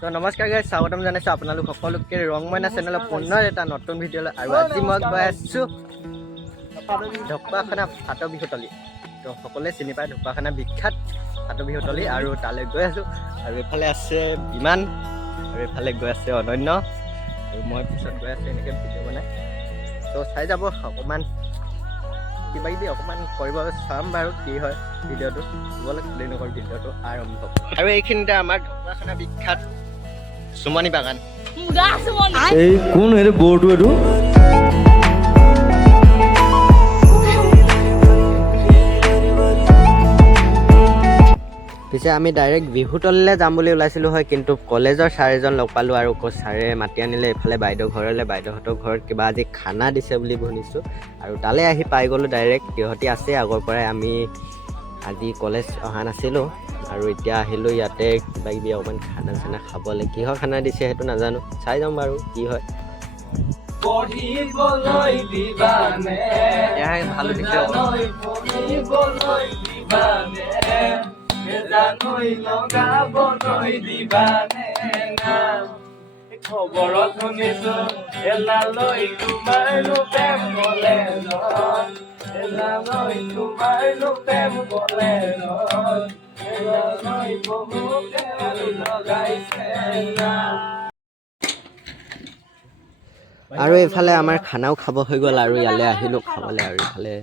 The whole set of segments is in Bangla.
তো নমস্কাৰ গাইজ স্বাগতম জনাইছোঁ আপোনালোক সকলোকে ৰংমইনা চেনেলৰ পুনৰ এটা নতুন ভিডিঅ'লৈ আৰু আজি মই গৈ আছোঁ ঢকুৱাখানা ফাট বিহুতলী। তো সকলোৱে চিনি পায় ঢকুৱাখানা বিখ্যাত ফাট বিহুতলী আৰু তালৈ গৈ আছোঁ। আৰু এইফালে আছে বিমান, আৰু এইফালে গৈ আছে অনন্য। আৰু মই পিছত গৈ আছোঁ এনেকৈ ভিডিঅ' বনাই। তো চাই যাব অকণমান। কিবা কিবি অকণমান কৰিব চাম বাৰু, কি হয়, ভিডিঅ'টো। ব'লক দেৰি নকৰোঁ ভিডিঅ'টো আৰম্ভ। আৰু এইখিনিতে আমাৰ ঢকুৱাখানা বিখ্যাত চুমনি বাগান। এই কোন এইটো বৰটো এইটো পিছে আমি ডাইৰেক্ট বিহুতললৈ যাম বুলি ওলাইছিলোঁ হয় কিন্তু কলেজৰ ছাৰ এজন লগ পালোঁ আৰু ক ছাৰে মাতি আনিলে এইফালে বাইদেউ ঘৰলৈ বাইদেউহঁতৰ ঘৰত কিবা আজি খানা দিছে বুলি শুনিছোঁ। আৰু তালৈ আহি পাই গ'লোঁ ডাইৰেক্ট সিহঁতি আছে আগৰ পৰাই আমি আজি কলেজ অহা নাছিলোঁ। আৰু এতিয়া আহিলোঁ ইয়াতে কিবা কিবি অকণমান খানা চানা খাবলৈ। কিহৰ খানা দিছে সেইটো নাজানো চাই যাম বাৰু কি হয়। খবৰত শুনিছো এলালৈ তোমাৰো প্ৰেম গলে এলালৈ তোমাৰো প্ৰেম গলে আৰু এইফালে আমাৰ খানাও খাব হৈ গ'ল আৰু ইয়ালৈ আহিলোঁ খাবলৈ আৰু এইফালে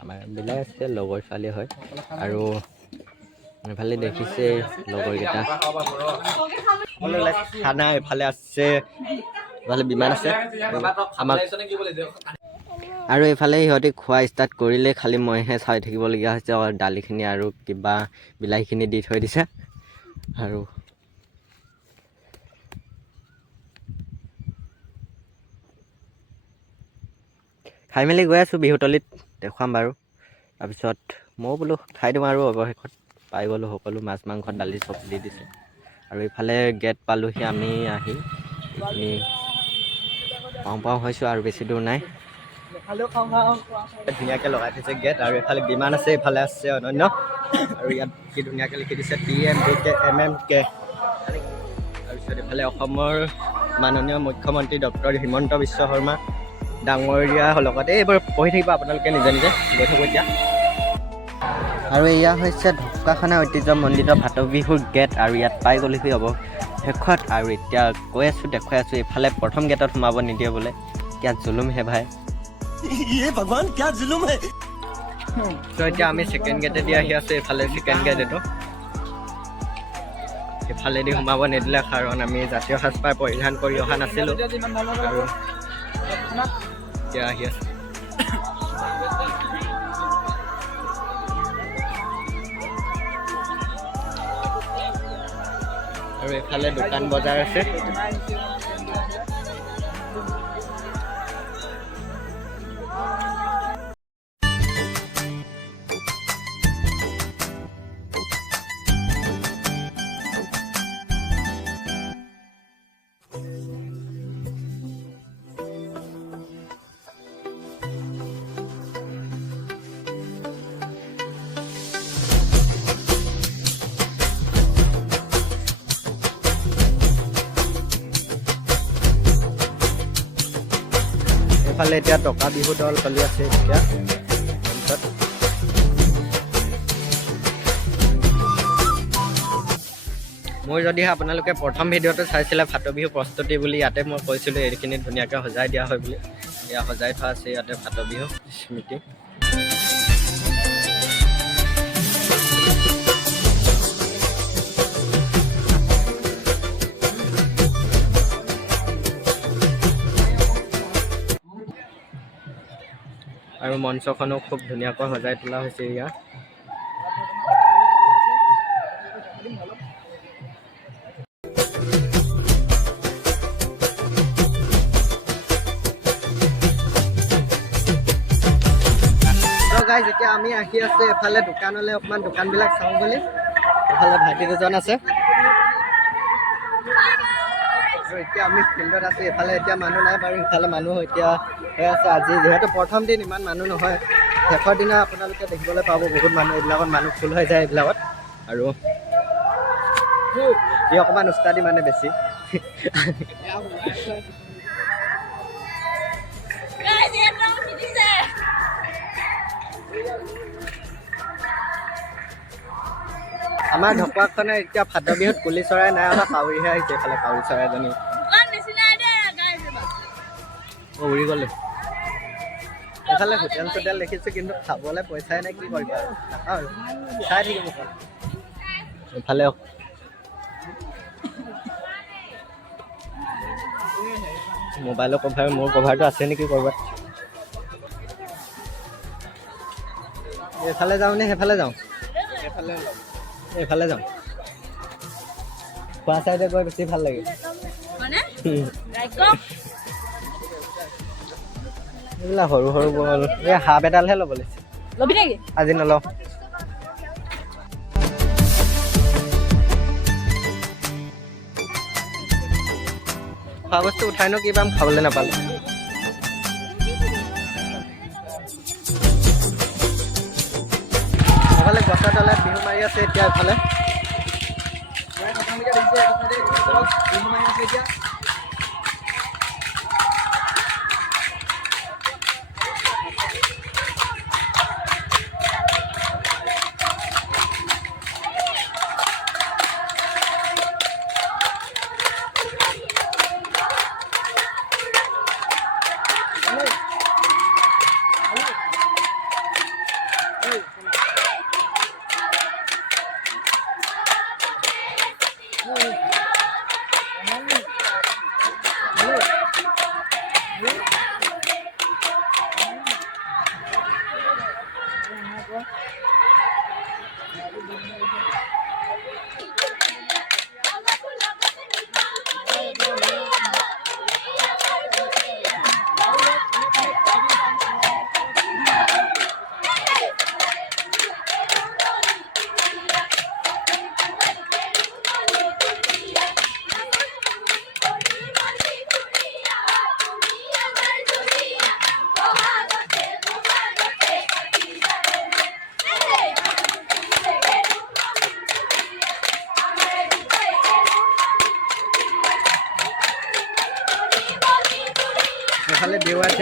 আমাৰ বিলাই আছে লগৰ ছোৱালী হয় আৰু এইফালে দেখিছে লগৰকেইটা। খানা এইফালে আছে এইফালে বিমান আছে আমাক আৰু এইফালে সিহঁতি খোৱা ষ্টাৰ্ট কৰিলে খালি মইহে চাই থাকিবলগীয়া হৈছে আৰু দালিখিনি আৰু কিবা বিলাহীখিনি দি থৈ দিছে। আৰু খাই মেলি গৈ আছোঁ বিহুতলীত দেখুৱাম বাৰু। তাৰপিছত ময়ো বোলো খাই দিওঁ আৰু অৱশেষত। পাই গ'লোঁ সকলো মাছ মাংস দালি চব দি দিছে। আৰু ইফালে গেট পালোহি আমি আহি এইখিনি পাওঁ পাওঁ হৈছোঁ আৰু বেছি দূৰ নাই। ধুনীয়াকৈ লগাই থৈছে গেট আৰু এইফালে বিমান আছে এইফালে আছে অনন্য। আৰু ইয়াত কি ধুনীয়াকৈ লিখি দিছে T M B K M M K তাৰপিছত এইফালে অসমৰ মাননীয় মুখ্যমন্ত্ৰী ডক্টৰ হিমন্ত বিশ্ব শৰ্মা ডাঙৰীয়া লগতে। এইবোৰ পঢ়ি থাকিব আপোনালোকে নিজে নিজে গৈ থাকোঁ এতিয়া। আৰু এয়া হৈছে ঢকুৱাখানা ঐতিহ্যমণ্ডিত ভাত বিহুৰ গেট আৰু ইয়াত পাই গ'লেহি হ'ব শেষত আৰু এতিয়া কৈ আছোঁ দেখুৱাই আছোঁ এইফালে প্ৰথম গেটত সোমাব নিদিয়ে বোলে। ইয়াত জুলুম হে ভাই। ये भगवान क्या जुलुम है ত' এতিয়া আমি ছেকেণ্ড গেটেদি আহি আছোঁ এইফালে ছেকেণ্ড গেট এইটো সেইফালেদি সোমাব নিদিলে কাৰণ আমি জাতীয় সাজপাৰ পৰিধান কৰি অহা নাছিলোঁ আৰু এতিয়া আহি আছোঁ আৰু এইফালে দোকান বজাৰ আছে এইফালে এতিয়া টকা বিহু দল চলি আছে এতিয়া। মোৰ যদিহে আপোনালোকে প্ৰথম ভিডিঅ'টো চাইছিলে ফাট বিহু প্ৰস্তুতি বুলি, ইয়াতে মই কৈছিলোঁ, এইখিনি ধুনীয়াকৈ সজাই দিয়া হয় বুলি। এয়া সজাই থোৱা আছে ইয়াতে ফাট বিহু স্মৃতি। আৰু মঞ্চখনো খুব ধুনীয়াকৈ সজাই তোলা হৈছে ইয়াত গাইজ এতিয়া আমি আহি আছোঁ এফালে দোকানলৈ অকণমান দোকানবিলাক চাওঁ বুলি। এফালে ভাইটি দুজন আছে। আৰু এতিয়া আমি ফিল্ডত আছোঁ এইফালে এতিয়া মানুহ নাই বাৰু ইফালে মানুহ এতিয়া হৈ আছে আজি। যিহেতু প্ৰথম দিন ইমান মানুহ নহয়। শেষৰ দিনা আপোনালোকে দেখিবলৈ পাব বহুত মানুহ এইবিলাকত মানুহ ফুল হৈ যায় এইবিলাকত। আৰু সি অকণমান উস্তাদি মানে বেছি। আমাৰ ঢকুৱাখনে এতিয়া ভাদ বিহুত কুলি চৰাই নাই অহা কাউৰীহে আহিছে এইফালে কাউৰী চৰাইজনী. অ, উৰি গ'লো। এইফালে হোটেল চোটেল দেখিছোঁ কিন্তু খাবলৈ পইচাই নাই কি কৰিবা আৰু নাখাওঁ আৰু। চাই থাকিব এইফালে মোবাইলৰ কভাৰ মোৰ কভাৰটো আছে নেকি ক'ৰবাত? এইফালে যাওঁ নে সেইফালে যাওঁ? এইফালে যাওঁ খোৱা চাইডে গৈ বেছি ভালো লাগে? Raiko. এইবিলাক সৰু সৰু বল এই সাপ এডালহে ল'ব লাগিছে Lebih lagi? আজি নলওঁ খোৱা বস্তু উঠাই নো কি পাম খাবলৈ নাপালোঁ এফালে গছৰ তলত বিহু মাৰি আছে এতিয়া এফালে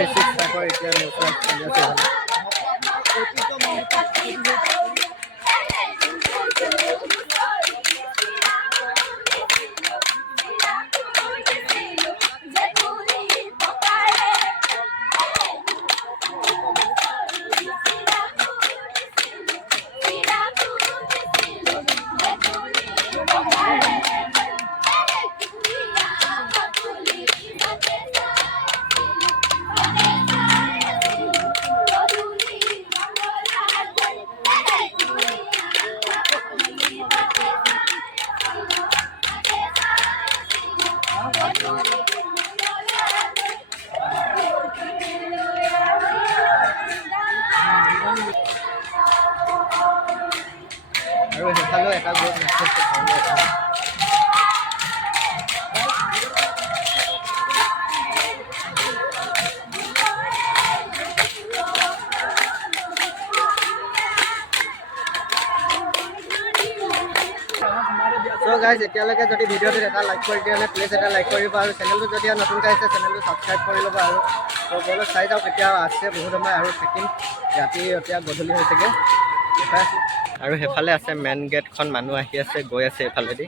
এফালে দেৱা থ্ৰী ছিক্স গাইজ এতিয়ালৈকে যদি ভিডিঅ'টোত এটা লাইক কৰি দিয়া প্লিজ এটা লাইক কৰিব আৰু চেনেলটো যদি নতুনকৈ আহিছে চেনেলটো ছাবস্ক্ৰাইব কৰি ল'ব আৰু। ত' চাই যাওক এতিয়া আছে বহুত সময় আৰু থাকিম। ৰাতি এতিয়া গধূলি হৈছেগৈ। আৰু সেইফালে আছে মেইন গেটখন মানুহ আহি আছে, গৈ আছে এইফালেদি।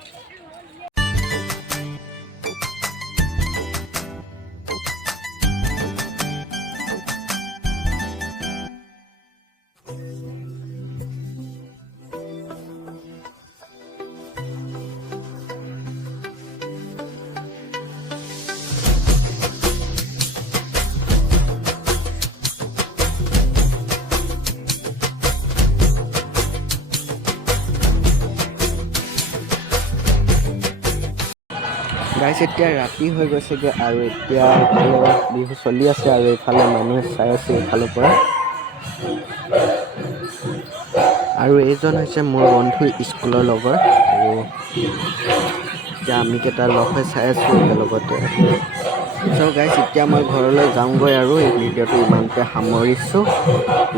গাইছ এতিয়া ৰাতি হৈ গৈছেগৈ আৰু এতিয়া বিহু চলি আছে আৰু এইফালে মানুহে চাই আছে এইফালৰ পৰা। আৰু এইজন হৈছে মোৰ বন্ধু স্কুলৰ লগৰ। আৰু এতিয়া আমি কেইটা লগ হৈ চাই আছোঁ একেলগতে। চ' গাইছ এতিয়া মই ঘৰলৈ যাওঁগৈ আৰু এই ভিডিঅ'টো ইমানতে সামৰিছোঁ।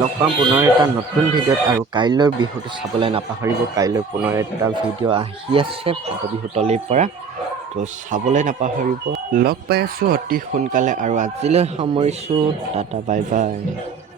লগ পাম পুনৰ এটা নতুন ভিডিঅ'ত আৰু কাইলৈৰ বিহুটো চাবলৈ নাপাহৰিব। কাইলৈ পুনৰ এটা ভিডিঅ' আহি আছে বিহুতলিৰ পৰা। তো চাবলৈ নাপাহৰিব। লগ পাই আছোঁ অতি সোনকালে আৰু আজিলৈ সামৰিছোঁ। Tata bye bye